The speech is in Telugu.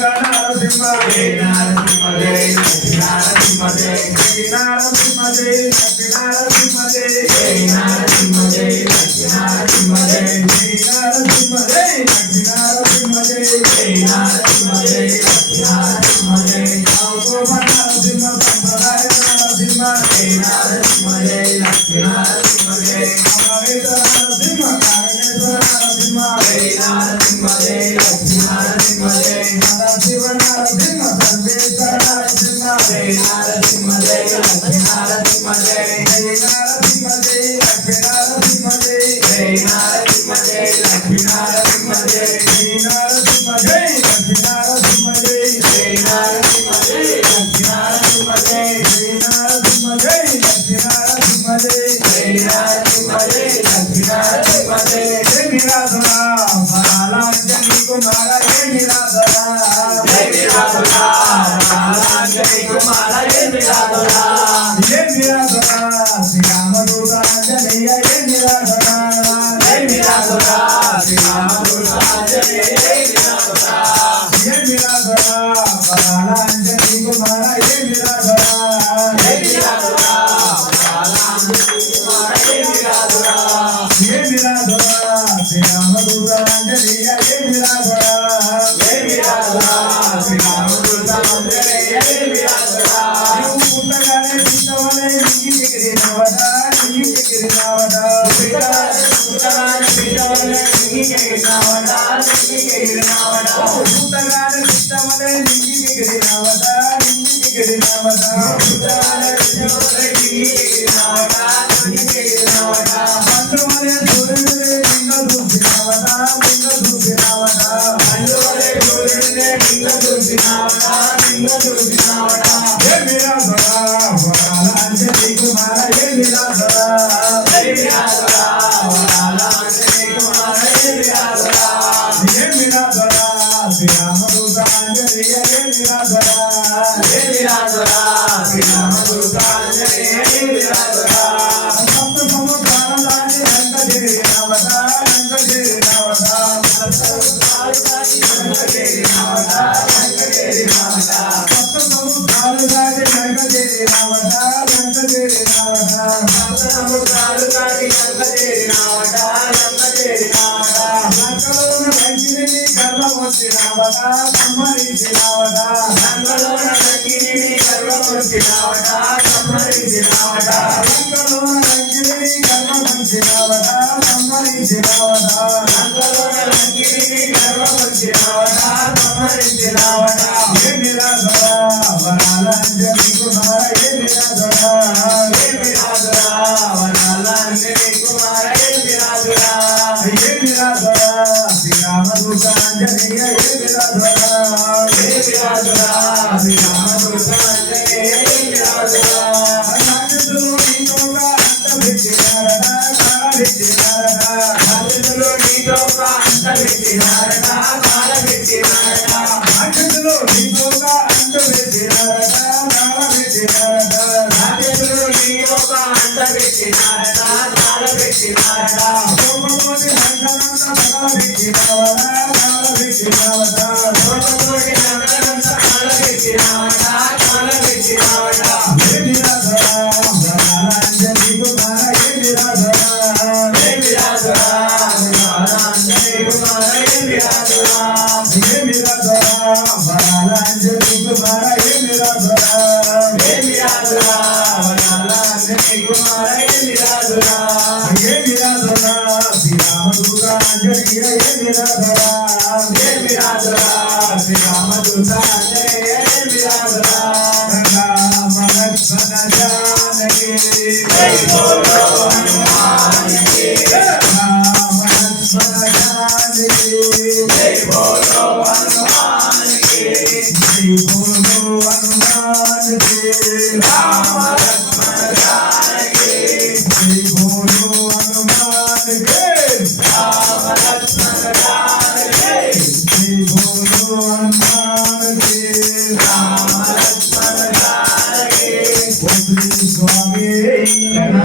నరసింహ జై నరసింహ జై నరసింహ జై నరసింహ జై నరసింహ జై నరసింహ జై నరసింహ జై నరసింహ జై నరసింహ జై నరసింహ జై నరసింహ జై నరసింహ సంప్రదాయ నరసింహ జై నరసింహ జై నరసింహ జై నరసింహ నరసింహ జై నరసింహ జై నరసింహ జై నరసింహ నరసింహ సర్వేశ్వర నరసింహ జై నరసింహ జై నరసింహ జై నరసింహ జై నరసింహ జై నరసింహ జై నరసింహ జై నరసింహ జై నరసింహ జై నరసింహ జై నరసింహ జై నరసింహ జై నరసింహ జై నరసింహ జై నరసింహ జై జై నిరాధురా బాలాంజలి కుమార జై నిరాధురా జై నిరాధురా బాలాంజలి కుమార జై నిరాధురా జై నిరాధురా శ్రీరామదూత ఆంజనేయ జై నిరాధురా జై నిరాధురా శ్రీరామదూత ఆంజనేయ జై నిరాధురా జై నిరాధురా బాలాంజలి కుమార జై నిరాధురా జై నిరాధురా బాలాంజలి కుమార జై నిరాధురా జై నిరాధురా శ్రీరామదూత ఆంజనేయ జై నిరాధురా జై నిరాధురా శ్రీరామదూత ఆంజనేయ జై నిరాధురా నీవు పుట్టగానే పుట్టవలే నింగి ఎగిరినవడా నింగి ఎగిరినవడా పుట్టగానే పుట్టవలే నింగి ఎగిరినవడా నింగి ఎగిరినవడా పుట్టగానే పుట్టవలే నింగి ఎగిరినవడా నింగి ఎగిరినవడా పుట్టగానే పుట్టవలే నింగి ఎగిరినవడా నింగి ఎగిరినవడా పండువలే సూర్యుడే నింగ దూసినవడా నింగ దూసినవడా పండువలే సూర్యుడే నింగ దూసినవడా నింగ దూసినవడా జై నిరాధురా బాలాంజలి కుమార జై నిరాధురా జై నిరాధురా బాలాంజలి కుమార జై నిరాధురా జై నిరాధురా శ్రీరామదూత ఆంజనేయ జై నిరాధురా జై నిరాధురా శ్రీరామదూత ఆంజనేయ జై నిరాధురా సప్త సముద్రాల దాటి లంక చేరినవడా లంక చేరినవడా సప్త సముద్రాల దాటి లంక చేరినవడా లంక చేరినవడా సప్త సముద్రాల దాటి లంక చేరినవడా లంక చేరినవడా సప్త సముద్రాల దాటి లంక చేరినవడా లంక చేరినవడా లంకలోన లంకిని గర్భం వచ్చినవడా సంహరించినవడా లంకలోన లంకిని గర్భం వచ్చినవడా సంహరించినవడా లంకలోన లంకిని గర్భం వచ్చినవడా సంహరించినవడా లంకలోన లంకిని గర్భం వచ్చినవడా సంహరించినవడా జై నిరాధురా బాలాంజలి కుమార జై నిరాధురా జై నిరాధురా బాలాంజలి కుమార జై నిరాధురా జై నిరాధురా శ్రీరామదూత ఆంజనేయ జై నిరాధురా జై నిరాధురా శ్రీరామదూత ఆంజనేయ జై నిరాధురా నాగేంద్రుడు నీతోగా అంతబెట్టినారడా కాలబెట్టినారడా నాగేంద్రుడు నీతోగా అంతబెట్టినారడా కాలబెట్టినారడా నాగేంద్రుడు నీతోగా అంతబెట్టినారడా కాలబెట్టినారడా నాగేంద్రుడు నీతోగా అంతబెట్టినారడా కాలబెట్టినారడా కోపతోటి లంకనంతా కాలబెట్టినవడా కాలబెట్టినవడా కోపతోటి లంకనంతా కాలబెట్టినవడా కాలబెట్టినవడా జై నిరాధురా బాలాంజలి కుమార జై నిరాధురా జై నిరాధురా బాలాంజలి కుమార జై నిరాధురా జై నిరాధురా బాలాంజలి కుమార జై నిరాధురా జై నిరాధురా బాలాంజలి కుమార జై నిరాధురా జై నిరాధురా శ్రీరామదూత ఆంజనేయ జై నిరాధురా జై నిరాధురా శ్రీరామదూత ఆంజనేయ జై నిరాధురా లక్ష్మణ జానకి జై బోలో హనుమాన్ కి రామ లక్ష్మణ జానకి జై బోలో హనుమాన్ కి జై బోలో హనుమాన్ కి రామ లక్ష్మణ జానకి జై బోలో హనుమాన్ కి